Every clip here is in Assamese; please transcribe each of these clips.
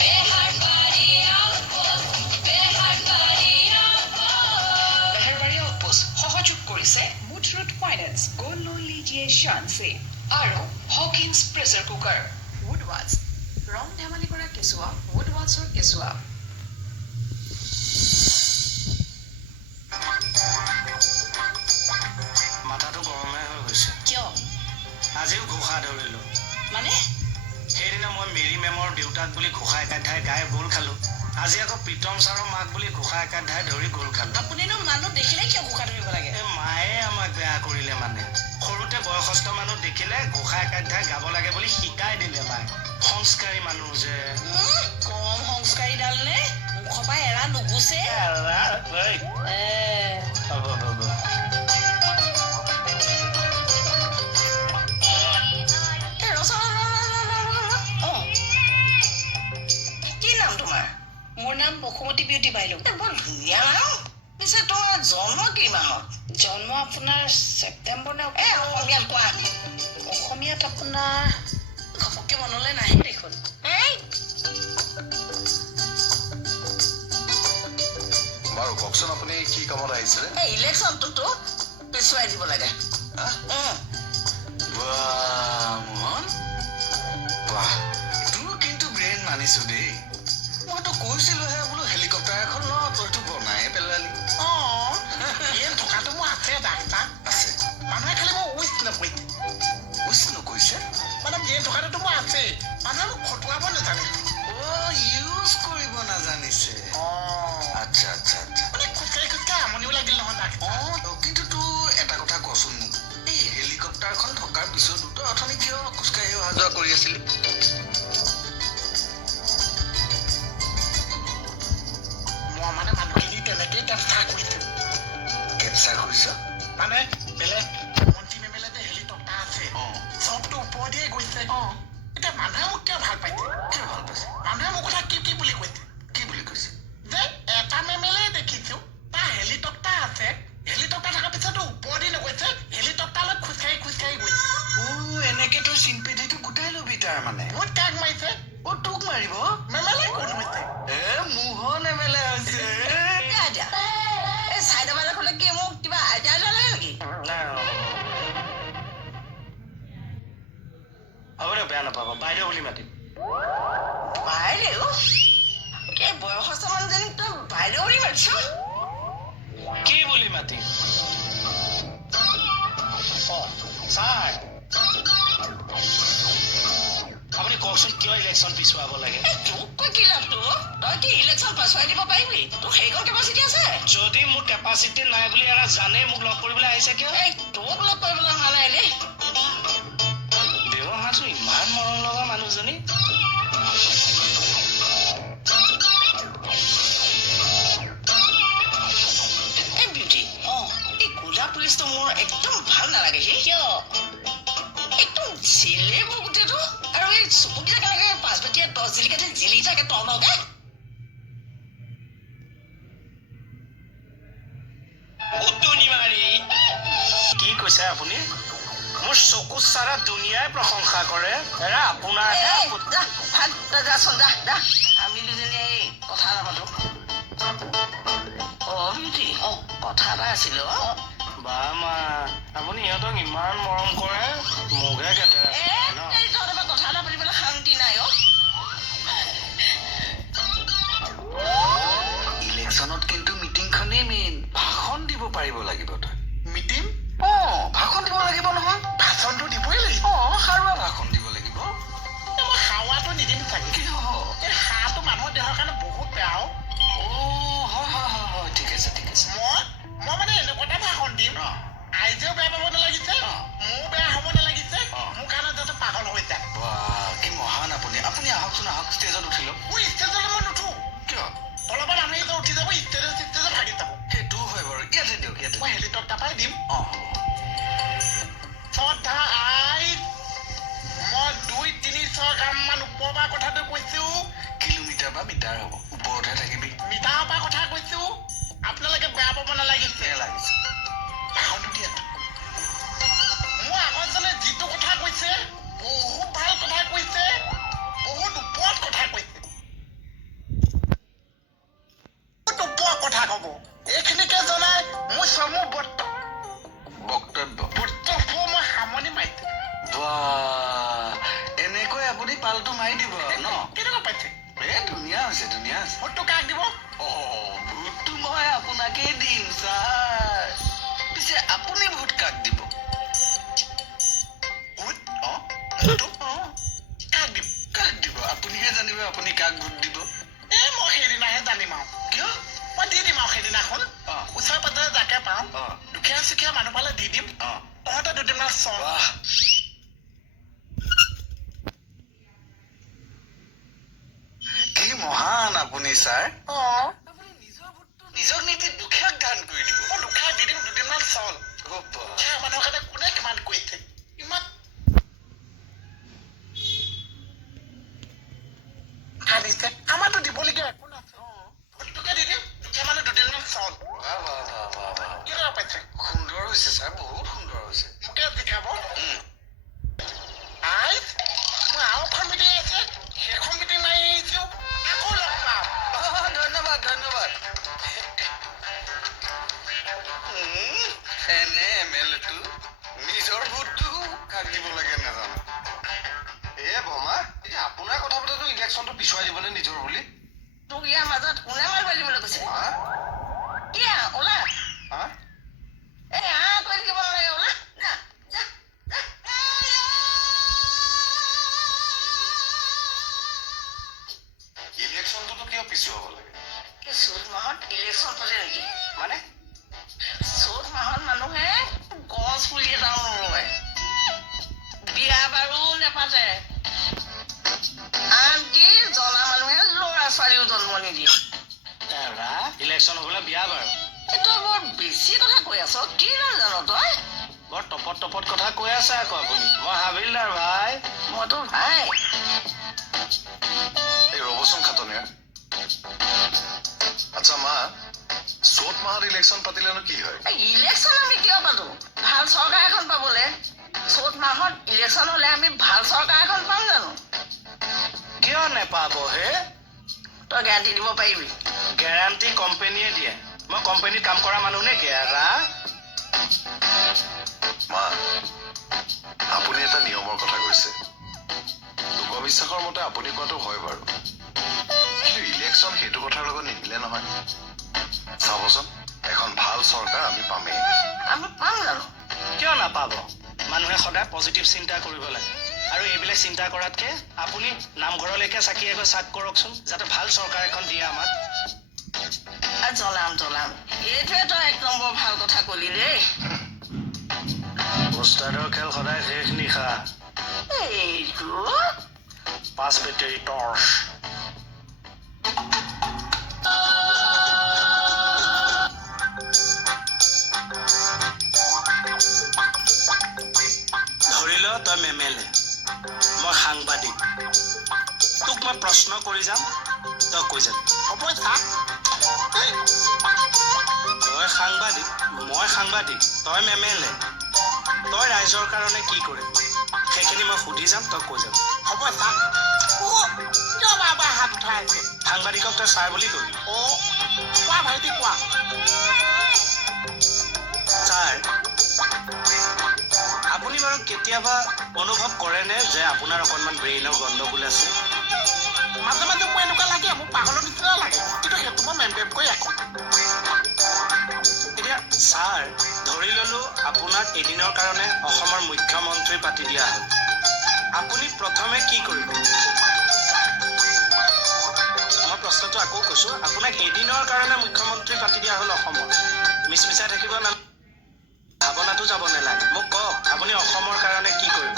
বেহাৰবাৰী আউটপোষ্ট সহযোগ কৰিছে মুথৰুট ফাইনেন্স, গোল্ড লোন লিজিয়ে শানছে আৰু হকিন্স প্ৰেছাৰ কুকাৰ। উড ৱাটছ, ৰং ধেমালি কৰা কেঁচুৱা, উড ৱাটছৰ কেঁচুৱা। মাথাটো গৰমে হৈ গৈছে। কিয়? আজিও ঘোষা ধৰিলো। মানে সেইদিনা মই মেৰী মেমৰ দেউতাক বুলি ঘোষা একাধ্যায় গাই গোল খালো। আজি আকৌ প্ৰীতম ছাৰৰ মাক বুলি ঘোষা একাধ্যায় ধৰি গোল খালো। আপুনিনো মানুহ দেখিলে কিয় ঘোষা ধৰিব লাগে? মায়ে আমাক বেয়া কৰিলে মানে। সৰুতে বয়সস্থ মানুহ দেখিলে ঘোষা একাধ্যায় গাব লাগে বুলি শিকাই দিলে মায়ে। সংস্কাৰী মানুহ যে। কম সংস্কাৰী ডাল নে? মুখৰ পৰা এৰা নুগুচে। কি নাম তোমাৰ? মোৰ নাম বসুমতী বিউটি বাইলু। বৰ ধুনীয়া নাম। পিছে তোমাৰ জন্ম কি মাহত? জন্ম আপোনাৰ ছেপ্টেম্বৰ নে? অসমীয়াত কোৱা। অসমীয়াত আপোনাৰ ঘপককে মনলৈ নাহে দেখোন। বাৰু কওকচোন আপুনি কি কামত আহিছিলে? ইলেকশ্যনটোতো পিছুৱাই দিব লাগে। মোহন, বাহ, তোৰ কিন্তু ব্ৰেইন মানিছো দেই। মইতো কৈছিলোহে বোলো হেলিকপ্টাৰ এখন ন, তইতো বনায়ে পেলালি। থকাটো মোৰ আছে ডাক্তাৰ আছে, মানুহে খালি মই উইচ নকৰিছে উইচ নকৈছে। মানে ব্ৰেইন থকাটো মোৰ আছে, মানুহে মোক খটুৱাব নাজানে। ইউজ কৰিব নাজানিছে। আচ্ছা আচ্ছা আচ্ছা। মানে খোজকাঢ়ি খোজকাঢ়ি আমনিও লাগিল নহয় ডাক্তাৰ। কিন্তু তোৰ এটা কথা কচোন মোক, এই হেলিকপ্টাৰখন থকাৰ পিছতো তই অথনি কিয় খোজকাঢ়ি অহা যোৱা কৰি আছিলি? মই মানে মানুহখিনি তেনেকেই কেপচাৰ কৰিছো। কেপচাৰ কৰিছ? মানে বেলেগ মন্ত্ৰী মেমেলে যে হেলিকপ্টাৰ আছে চবটো ওপৰদিয়ে গৈছে। এতিয়া মানুহে মোক কিয় ভাল পাইছে? কিয় ভাল পাইছে? মানুহে মোৰ কথা কি কি বুলি কৈছে? কি বুলি কৈছে? যে এটা মেমেলে দেখিছো তাৰ হেলিকপ্টাৰ আছে, হেলিকপ্টাৰ থকাৰ পিছতো ওপৰদি নগৈছে, হেলিকপ্টাৰলৈ খোজকাঢ়ি খোজকাঢ়ি গৈছে। এনেকে তই চিম্পেথিটো গোটাই লবি তাৰ মানে। বহুত কাক মাৰিছে, তোক মাৰিব? মেমেলে কোন হৈছে? মোহন এমেলে হৈছে। এই চাইদাবালে ক'লে কি মোক কিবা আইডিয়া লাগে নেকি? হ'ব দে, বেয়া নাপাব, বাইদেউ বুলি মাতিম। বাইদেউ? এই বয়সস্থ মানুহজনীক তই বাইদেউ বুলি মাতিছ? কি বুলি মাতিম? ছাৰ, আপুনি কওকচোন কিয় ইলেকশ্যন পিছুৱাব লাগে? তোক কৈ কি লাভ তোৰ? তই কি ইলেকশ্যন পাছুৱাই দিব পাৰিবি? তোৰ সেইকণ কেপাচিটি আছে? যদি মোৰ কেপাচিটি নাই বুলি এৰা জানে মোক লগ কৰিবলৈ আহিছে কিয়? তোক লগ কৰিবলৈ অহা নাই দেই। ব্যৱহাৰটো ইমান মৰম লগা মানুহজনী। এই বিউটি, এই কোলা পুলিচটো মোৰ একদম ভাল নালাগে। কিয়? একদম জিলেব গোটেইটো, আৰু এই চকুকেইটা কেনেকে পাঁচবটীয়া দহ জিলিকাতে জিলি থাকে তলকে। কি কৈছে আপুনি? মোৰ চকু চাৰা দুনিয়াই প্ৰশংসা কৰে। এৰা আপোনাৰ আমি দুজনী এই কথা এটা পাতো। বিউটি, কথা এটা আছিল। বা মা, আপুনি ইহঁতক ইমান মৰম কৰে, মোকহে কেতেৰা ন? কথা এটা পাতিবলৈ শান্তি নাই। ইলেকশ্যনত কিন্তু মিটিংখনেই মেইন। ভাষণ দিব পাৰিব লাগিব তই। মিটিং? ভাষণ দিব লাগিব নহয়। ভাষণটো দিবই লাগিব। সাৰুৱা ভাষণ দিব লাগিব। মই হাৱাটো নিদিম চাগে। কিয়? এই হাঁহটো মানুহৰ দেহৰ কাৰণে বহুত বেয়া। হয়, ঠিক আছে ঠিক আছে। মই মানে এনেকুৱা এটা ভাষণ দিম, আইজেও বেয়া পাব নালাগিছে, মোৰো বেয়া হ'ব নালাগিছে, মোৰ কাৰণে যাতে পাগল হৈ যায়। কি মহান আপুনি। আপুনি আহকচোন, আহক, ষ্টেজত উঠি লওক। ষ্টেজলৈ মই নুঠো। কিয়? অলপমান আমি উঠি যাব, ষ্টেজে ভাগি যাব। সেইটোও হয় বাৰু। ইয়াতে দিয়ক, ইয়াতে। মই হেলিকপ্টাৰ পৰাই দিম। হ'ব। শ্ৰদ্ধা আইজ, মই 2-300 গ্ৰামমান ওপৰৰ পৰা কথাটো কৈছো। কিলোমিটাৰ বা মিটাৰ হ'ব, ওপৰতহে থাকিবি। মিটাৰৰ পৰা কথা কৈছো, আপোনালোকে বেয়া পাব নালাগিছে। লাগিছে ভাষণটো দিয়া। মোৰ আগতজনে যিটো কথা কৈছে, বহুত ভাল কথা কৈছে, বহুত ওপৰত কথা কৈছে। পালটো মাৰি দিব ন কেনেকুৱা পাইছে ধুনীয়া হৈছে ভোটটো কাক দিব ভোটটো মই আপোনাকেই দিম ছাৰ পিছে আপুনি ভোট কাক দিব ভোট ভোটটো কাক দিব আপুনিহে জানিব আপুনি কাক ভোট দিব মই সেইদিনাহে জানিম আৰু কিয় মই দি দিম আৰু সেইদিনাখন ওচৰে পাজৰে যাকে পাওঁ দুখীয়া চুখীয়া মানুহ পালে দি দিম তহঁতে দুদিনমান চল কি মহান আপুনি ছাৰ অ' আপুনি নিজৰ ভোটটো নিজক নিদি দুখীয়াক দান কৰি দিব মই দুখাই দি দিম দুদিনমান চল হ'ব সেয়া মানুহৰ কাৰণে কোনে কিমান কৰিছে ইমান দিছে আমাৰতো দিবলগীয়া একো নাছে ভোটটোকে দি দিম দুখীয়া মানুহ দুদিনমান চল কেনেকুৱা পাইছে সুন্দৰ হৈছে ছাৰ বহুত সুন্দৰ হৈছে মোকে জিকাব আই মই আৰু এখন মিটিং আছে সেইখন মিটিং মাৰি আহিছো আকৌ লগ পাম ধন্যবাদ এনে MLA-টো নিজৰ ভোটটো কাক দিব লাগে নাজানো ভমা এতিয়া আপোনাৰ কথা পতাটো ইলেকশ্যনটো পিছুৱাই দিবলৈ নিজৰ বুলি তোক ইয়াৰ মাজত কোনে মাৰিব দিবলৈ কৈছে কি ওলা কৰি থাকিব নালাগে ওলা ইলেকশ্যনটোতো কিয় পিছুৱাব লাগে কি চ'ত মাহত ইলেকশ্যন পাতে নেকি মানে চ'ত মাহত মানুহে গছ পুলি এটাও নৰুৱে বিয়া বাৰু নেপাতে আনকি জনা মানুহে ল'ৰা ছোৱালীও জন্ম নিদিয়ে ইলেকশ্যন হ'বলৈ বিয়া বাৰু এইটো বৰ বেছি কথা কৈ আছ কি নাজানো তই বৰ টপত কথা কৈ আছে আকৌ আপুনি মই হাবিলদাৰ ভাই মইতো ভাই এই ৰবচোন খাটনীয়া আচ্ছা মা চ'ত মাহত ইলেকশ্যন পাতিলেনো কি হয় ইলেকশ্যন আমি কিয় পাতো ভাল চৰকাৰ এখন পাবলে চ'ত মাহত ইলেকশ্যন হলে আমি ভাল চৰকাৰ এখন পাম জানো কিয় নেপাব হে তই গেৰাণ্টি দিব পাৰিবি গেৰাণ্টি কোম্পানীয়ে দিয়ে মই কোম্পানীত কাম কৰা মানুহ নে গেৰা মা আপুনি এটা নিয়মৰ কথা কৈছে লোকবিশ্বাসৰ মতে আপুনি কোৱাটো হয় বাৰু কিন্তু ইলেকশ্যন সেইটো কথাৰ লগত নিমিলে নহয় চাবচোন এখন ভাল চৰকাৰ আমি পামেই আমি পাম জানো কিয় নাপাব মানুহে সদায় পজিটিভ চিন্তা কৰিব লাগে আৰু এইবিলাক চিন্তা কৰাতকে আপুনি নামঘৰলৈকে চাকি এগছ চাক কৰকচোন যাতে ভাল চৰকাৰ এখন দিয়ে আমাক জ্বলাম এইটোৱে তই এক নম্বৰ ভাল কথা কলি দেই পোষ্টাৰৰ খেল সদায় শেষ নিশা এইটো 5 বেটেৰী টৰ্চ ধৰি ল তই MLA মই সাংবাদিক তোক মই প্ৰশ্ন কৰি যাম তই কৈ যাবি হ'ব চা তই সাংবাদিক মই সাংবাদিক তই MLA তই ৰাইজৰ কাৰণে কি কৰে সেইখিনি মই সুধি যাম তই কৈ যাবি হ'ব চা কিয় বাবা হাত উঠাই আছে সাংবাদিকক তই ছাৰ বুলি কবি কোৱা ভাইটি কোৱা ছাৰ আপুনি বাৰু কেতিয়াবা অনুভৱ কৰেনে যে আপোনাৰ অকণমান ব্ৰেইনৰ গণ্ডগোল আছে মাজে মাজে মোৰ এনেকুৱা লাগে মোক পাগলৰ নিচিনা লাগে কিন্তু সেইটো মই মেইনটেইন কৰি ৰাখোঁ এতিয়া ছাৰ ধৰি ললো আপোনাক এদিনৰ কাৰণে অসমৰ মুখ্যমন্ত্ৰী পাতি দিয়া হ'ল আপুনি প্ৰথমে কি কৰিব মই প্ৰশ্নটো আকৌ কৈছো আপোনাক এদিনৰ কাৰণে মুখ্যমন্ত্ৰী পাতি দিয়া হ'ল অসমৰ মিছমিছাই থাকিব নালাগে ভাৱনাটো যাব নালাগে মোক কওক আপুনি অসমৰ কাৰণে কি কৰিব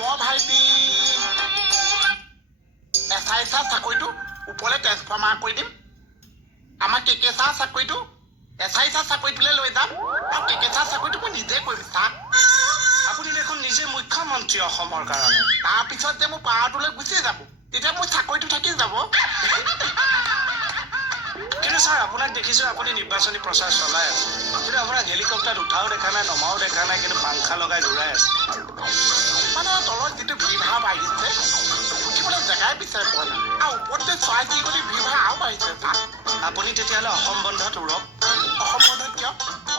মই ভাইটি SI চাকৰিটো ওপৰলৈ ট্ৰেন্সফাৰ কৰি দিম আমাৰ কেকেচা চাকৰিটো SI চাকৰিটোলৈ লৈ যাম আৰু কেকেচা চাকৰিটো মই নিজে কৰিম আপুনি দেখোন নিজে মুখ্যমন্ত্ৰী অসমৰ কাৰণে তাৰপিছত যে মোৰ পাৱাৰটোলৈ গুচি যাব তেতিয়া মোৰ চাকৰিটো থাকি যাব কিন্তু ছাৰ আপোনাক দেখিছো আপুনি নিৰ্বাচনী প্ৰচাৰ চলাই আছে কিন্তু আপোনাক হেলিকপ্টাৰত উঠাও দেখা নাই নমাও দেখা নাই কিন্তু পাংখা লগাই ঘূৰাই আছে মানে তলত যিটো ভিৰ ভাৱ আহিছে উঠিবলৈ জেগাই বিচাৰি পোৱা নাই আৰু ওপৰতে চৰাই চিৰিকটি ভিৰ ভাৱ আৰু বাঢ়িছে আপুনি তেতিয়াহ'লে অসম বন্ধত উৰক অসম বন্ধত কিয়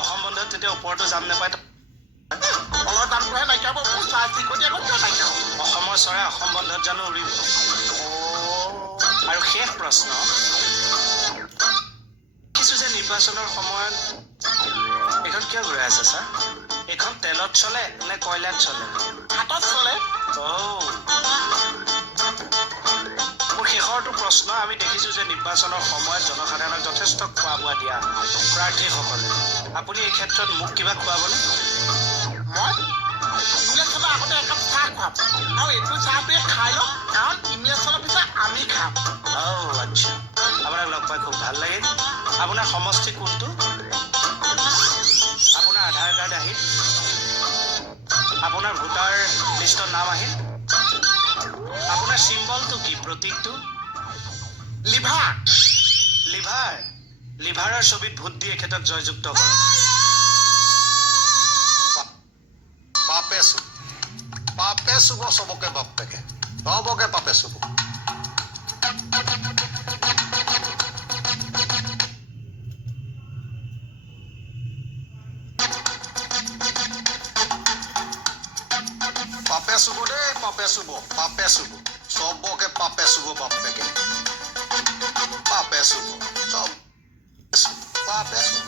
অসম বন্ধত তেতিয়া ওপৰতো যাম নাপায় তলৰ যামটোহে নাইকিয়া চৰাই চিৰিকটি আকৌ কিয় নাইকিয়া হ'ল? অসমৰ চৰাই অসম বন্ধত জানো উৰিব? আৰু শেষ প্ৰশ্ন, কিছু যে নিৰ্বাচনৰ সময়ত এইখন কিয় ঘূৰাই আছে ছাৰ? এইখন তেলত চলে নে কয়লাত চলে? হাতত চলে। মোৰ শেষৰটো প্ৰশ্ন, আমি দেখিছো যে নিৰ্বাচনৰ সময়ত জনসাধাৰণক যথেষ্ট খোৱা বোৱা দিয়া হয় প্ৰাৰ্থীসকলে। আপুনি এই ক্ষেত্ৰত মোক কিবা খুৱাবনে? মই ইলেকশ্যনৰ আগতে একাপ চাহ খুৱাম আৰু এইটো চাহটোৱে খাই লওক, কাৰণ ইলেকশ্যনৰ পিছত আমি খাম। আচ্ছা, আপোনাক লগ পাই খুব ভাল লাগিল। আপোনাৰ সমষ্টি কোনটো? আপোনাৰ আধাৰ কাৰ্ড আহিল? আপোনাৰ ভোটাৰ লিষ্টৰ নাম আহিল? আপোনাৰ চিম্বলটো কি, প্ৰতীকটো? লিভাৰ। লিভাৰ? লিভাৰৰ ছবিত ভোট দি এখেতক জয়যুক্ত কৰে। পাপে চুব চবকে বাপেকে, চবকে পাপে চুব। পাপে চুব দেই, পাপে চুব, পাপে চুব, চবকে পাপে চুব বাপেকে, পাপে চুব, চব পাপে চুব।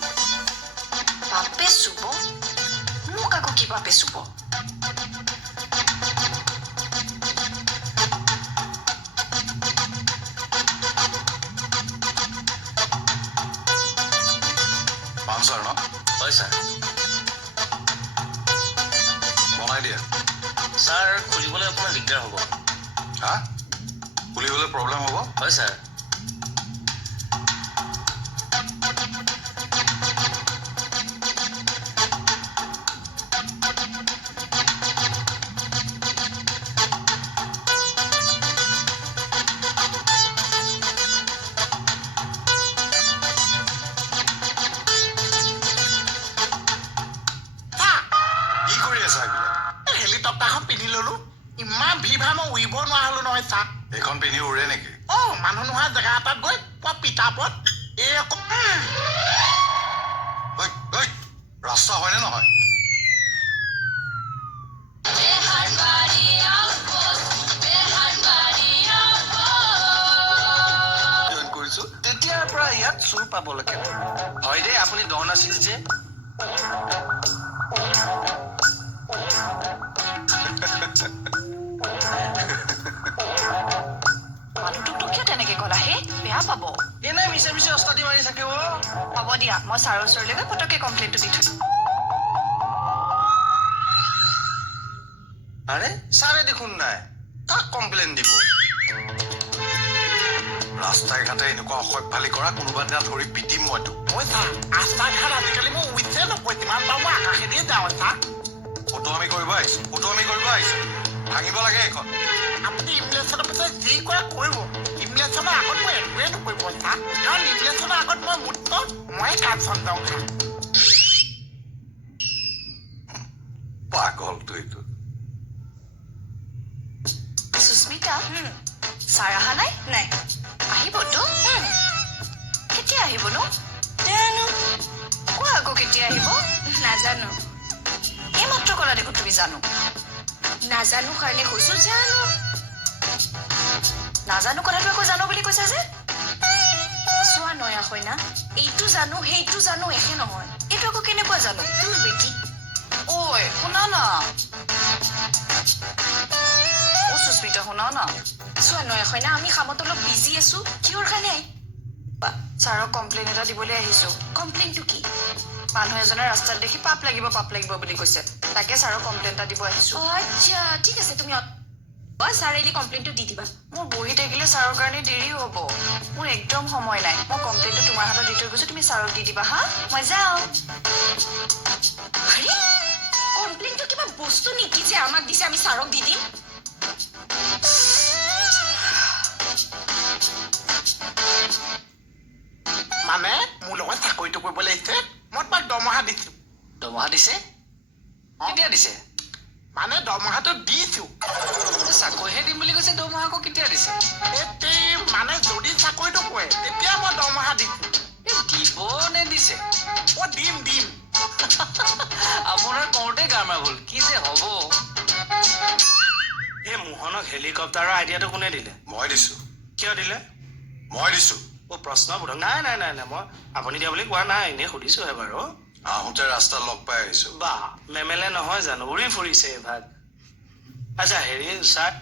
বাপে চুব? মোক আকৌ কি বাপে চুব? পাঞ্চাৰ ন? হয় ছাৰ। বনাই দিয়া। ছাৰ, খুলিবলৈ আপোনাৰ দিগদাৰ হ'ব। হা? খুলিবলৈ প্ৰব্লেম হ'ব? হয় ছাৰ। কি কৰি আছা এইবিলাক? হেলিকপ্টাৰখন পিন্ধি ললো, ইমান ভিৰ ভাৰ মই উৰিব নোৱাৰা হলো নহয় চাহ। এইখন পিন্ধি উৰে নেকি? মানুহ নোহোৱা জেগা এটাত গৈ পুৱা পিতাপত এই আকৌ ঐ, ঐ, ৰাস্তা হয়নে নহয়? জইন কৰিছো। তেতিয়াৰ পৰা ইয়াত চুৰ পাবলৈকে হয় দেই, আপুনি দহ নাছিল যে। মানুহটোকতো কিয় তেনেকে ক'লা হে? বেয়া পাব। এনেই মিছে মিছে অস্তাদি মাৰি থাকে। হ'ব দিয়া, মই ছাৰৰ ওচৰলৈ গৈ পটককে কমপ্লেইনটো দি থৈ। আৰে, ছাৰে দেখোন নাই, কাক কমপ্লেইন দিব? ৰাস্তাই ঘাটে এনেকুৱা অসভ্যালি কৰা কোনোবা দিনা ধৰি পিটিম মইতো। মই চাহ ৰাস্তা ঘাট আজিকালি মই উইছে নকয়, যিমান পাওঁ মই আকাশেদিয়ে যাওঁ চাহ। ফটো আমি কৰিব আহিছো, ভাঙিব লাগে এইখন। আপুনি ইমলেশ্যনৰ পিছত যি কৰে কৰিব, ইমলেশ্যনৰ আগত মই একোৱে নকৰিব চাহ, কাৰণ ইমলেশ্যনৰ আগত মই মুক্ত, মই কাঞ্চন যাওঁ খাম। পাগলটো এইটো। সুস্মিতা, ছাৰ অহা নাই? নাই। আহিবতো? কেতিয়া আহিবনো? জানো। কোৱা আকৌ কেতিয়া আহিব? নাজানো। এইমাত্ৰ ক'লা দেখোন তুমি জানো। নাজানো কাৰণে কৈছো জানো। নাজানো কথাটো আকৌ জানো বুলি কৈছা যে? চোৱা নয়া কইনা, এইটো জানো সেইটো জানো একে নহয়। এইটো আকৌ কেনেকুৱা জানো? বেটি ঐ শুনা না। সুস্মিতা শুনা না। চোৱা নয়া কইনা, আমি কামত অলপ বিজি আছো। কিহৰ কাৰণে? ছাৰক কমপ্লেইন এটা দিবলৈ আহিছো। কমপ্লেইনটো কি? মানুহ এজনে ৰাস্তাত দেখি পাপ লাগিব বুলি কৈছে, তাকে ছাৰক কমপ্লেইন এটা দিব আহিছো। আচ্ছা ঠিক আছে, তুমি ছাৰ এলি কমপ্লেইনটো দি দিবা। মোৰ বহি থাকিলে ছাৰৰ কাৰণে দেৰি হ'ব, মোৰ একদম সময় নাই। মই কমপ্লেইনটো তোমাৰ হাতত দি থৈ গৈছো, তুমি ছাৰক দি দিবা হা। মই যাওঁ। আৰে কমপ্লেইনটো কিবা বস্তু নেকি যে আমাক দিছে আমি ছাৰক দি দিম? মানে মোৰ লগত চাকৰিটো কৰিব লাগিছে, মই তোমাক দৰমহা দিছো। দৰমহা দিছে? কেতিয়া দিছে? মানে দৰমহাটো দিছো। চাকৰিহে দিম বুলি কৈছে, দৰমহা আকৌ কেতিয়া দিছে? মানে যদি চাকৰিটো কৰে তেতিয়া মই দৰমহা দিছো। দিব নে দিছে? দিম। আপোনাৰ কওঁতে গাৰমা ভুল, কি যে হ'ব। এই মোহনক হেলিকপ্টাৰৰ আইডিয়াটো কোনে দিলে? মই দিছো। কিয় দিলে? মই দিছো। প্ৰশ্ন বোধক নাই নাই নাই নাই মই আপুনি দিয়া বুলি কোৱা নাই, এনেই সুধিছোহে বাৰু। আহোঁতে ৰাস্তাত লগ পাই আহিছো। বা মেমেলে নহয় জানো, উৰি ফুৰিছে এভাগ। আচ্ছা হেৰি ছাৰ